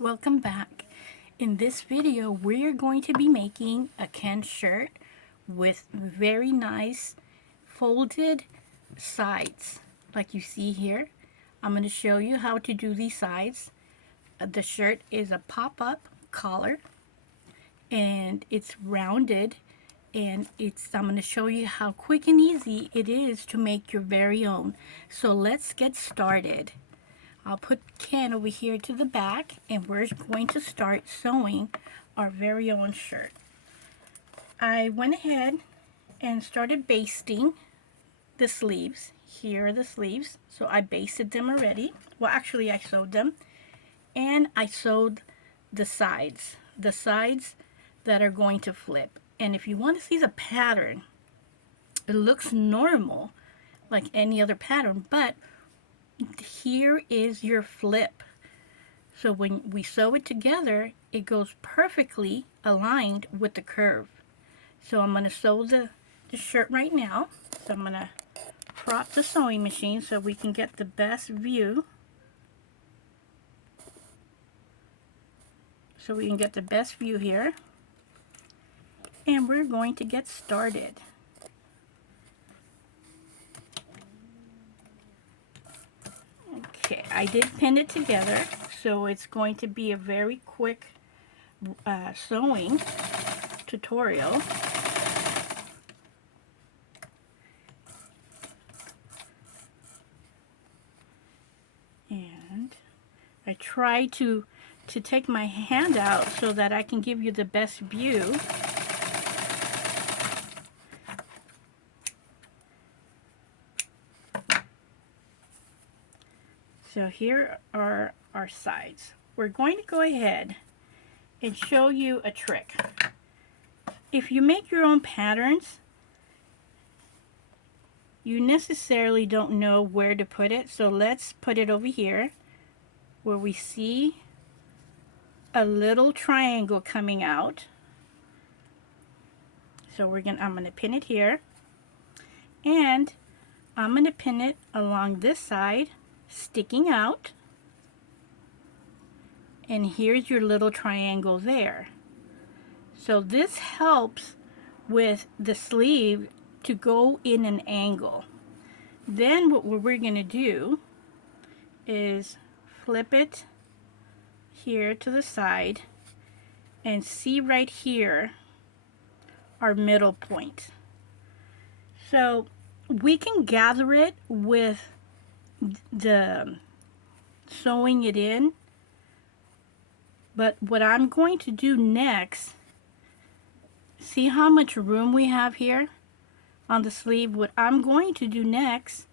Welcome back. In this video, we're going to be making a Ken shirt with very nice folded sides like you see here. I'm going to show you how to do these sides. The shirt is a pop-up collar and it's rounded, and I'm going to show you how quick and easy it is to make your very own. So let's get started. I'll put Ken over here to the back, and we're going to start sewing our very own shirt. I went ahead and started basting the sleeves. Here are the sleeves. So I basted them already. Well, actually I sewed them. And I sewed the sides that are going to flip. And if you want to see the pattern, it looks normal like any other pattern, but here is your flip. So when we sew it together, it goes perfectly aligned with the curve. So I'm going to sew the shirt right now. So I'm going to prop the sewing machine so we can get the best view. So we can get the best view here. And we're going to get started. Okay, I did pin it together, so it's going to be a very quick sewing tutorial. And I try to take my hand out so that I can give you the best view. So here are our sides. We're going to go ahead and show you a trick. If you make your own patterns, you necessarily don't know where to put it. So let's put it over here where we see a little triangle coming out. So I'm going to pin it here, and I'm going to pin it along this side, sticking out, and here's your little triangle there. So this helps with the sleeve to go in an angle. Then what we're going to do is flip it here to the side and see right here our middle point. So we can gather it with the sewing it in, but what I'm going to do next, see how much room we have here on the sleeve? What I'm going to do next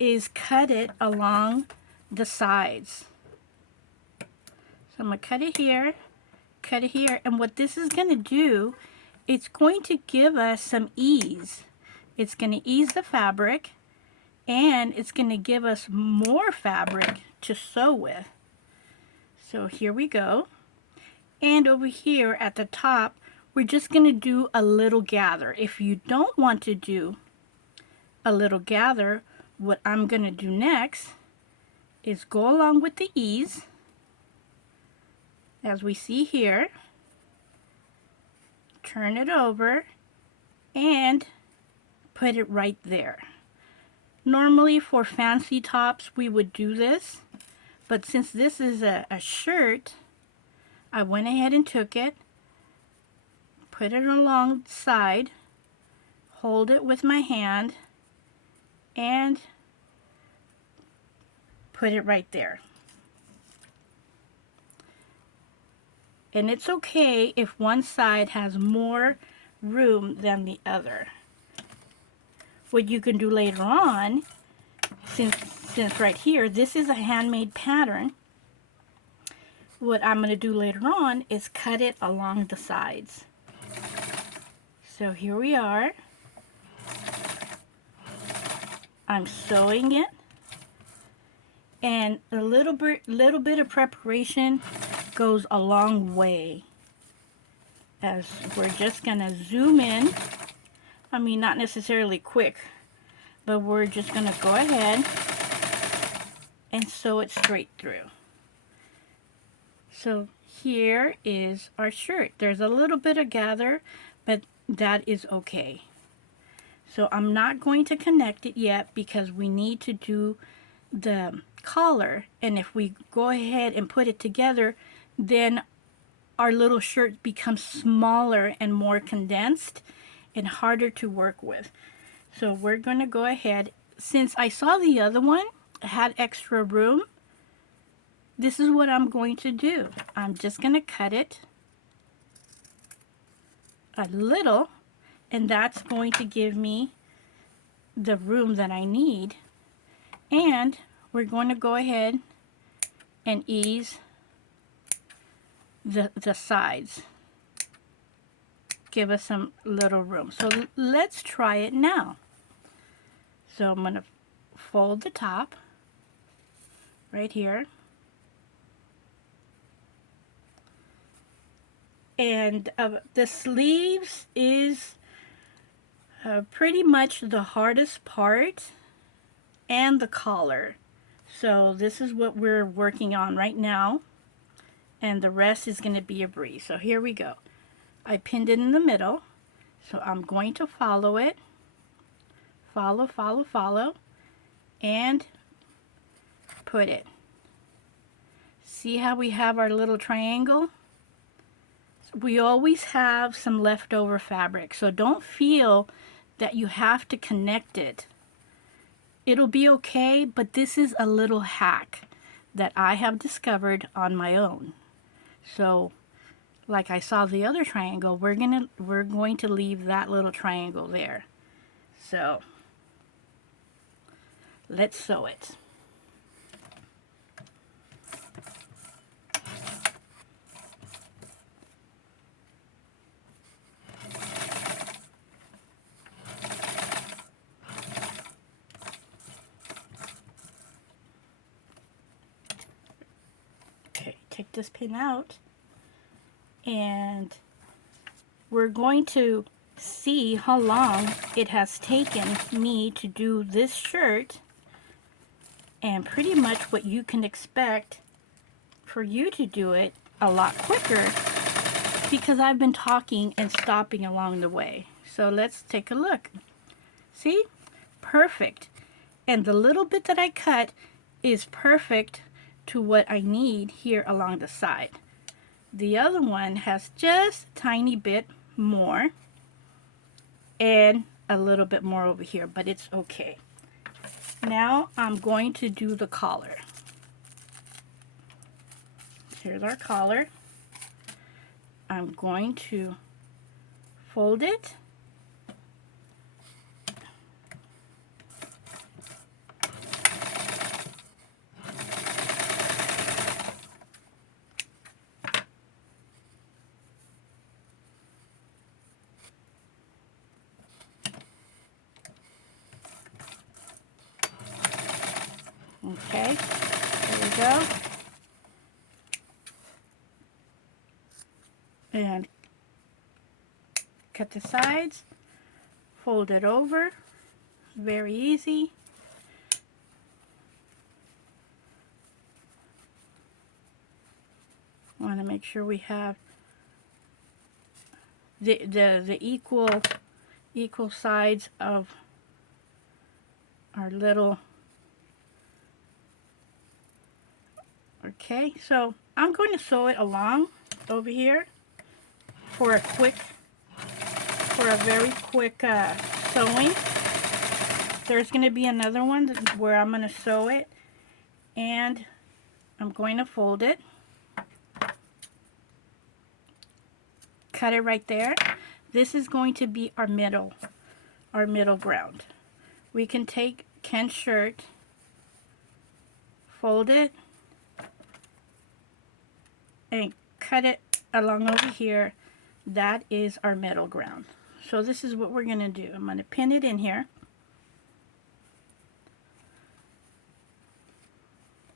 is cut it along the sides. So I'm going to cut it here, and what this is going to do, it's going to give us some ease. It's going to ease the fabric, and it's going to give us more fabric to sew with. So here we go. And over here at the top, we're just going to do a little gather. If you don't want to do a little gather, what I'm going to do next is go along with the ease, as we see here, turn it over, and put it right there. Normally for fancy tops we would do this, but since this is a shirt, I went ahead and took it, put it along the side, hold it with my hand, and put it right there. And it's okay if one side has more room than the other. What you can do later on, since right here, this is a handmade pattern, what I'm going to do later on is cut it along the sides. So here we are. I'm sewing it, and a little bit of preparation goes a long way. As we're just going to zoom in. I mean, not necessarily quick, but we're just going to go ahead and sew it straight through. So here is our shirt. There's a little bit of gather, but that is okay. So I'm not going to connect it yet because we need to do the collar, and if we go ahead and put it together, then our little shirt becomes smaller and more condensed and harder to work with. So we're going to go ahead, since I saw the other one had extra room, this is what I'm going to do. I'm just going to cut it a little, and that's going to give me the room that I need. And we're going to go ahead and ease the sides. Give us some little room. So let's try it now. So I'm going to fold the top right here. And the sleeves is pretty much the hardest part, and the collar. So this is what we're working on right now, and the rest is going to be a breeze. So here we go. I pinned it in the middle, so I'm going to follow it. Follow, follow, follow, and put it. See how we have our little triangle? We always have some leftover fabric, so don't feel that you have to connect it. It'll be okay, but this is a little hack that I have discovered on my own. So, like I saw the other triangle, we're going to leave that little triangle there. So, let's sew it. Okay, take this pin out, and we're going to see how long it has taken me to do this shirt, and pretty much what you can expect for you to do it a lot quicker, because I've been talking and stopping along the way. So let's take a look. See? Perfect. And the little bit that I cut is perfect to what I need here along the side. The other one has just a tiny bit more and a little bit more over here, but it's okay. Now I'm going to do the collar. Here's our collar. I'm going to fold it. Okay, there we go. And cut the sides, fold it over, very easy. Want to make sure we have the equal sides of our little. Okay, so I'm going to sew it along over here for a very quick sewing. There's going to be another one where I'm going to sew it, and I'm going to fold it, cut it right there. This is going to be our middle ground. We can take Ken's shirt, fold it, and cut it along over here. That is our middle ground. So this is what we're going to do. I'm going to pin it in here.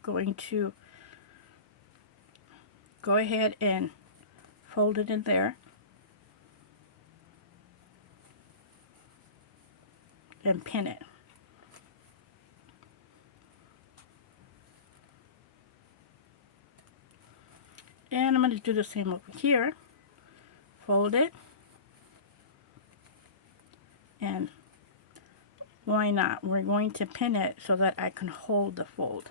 Going to go ahead and fold it in there. And pin it. And I'm going to do the same over here. Fold it. And why not? We're going to pin it so that I can hold the fold.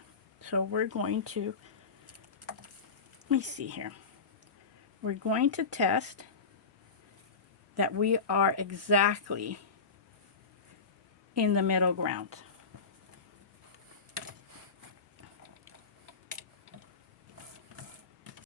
So we're going to, let me see here. We're going to test that we are exactly in the middle ground.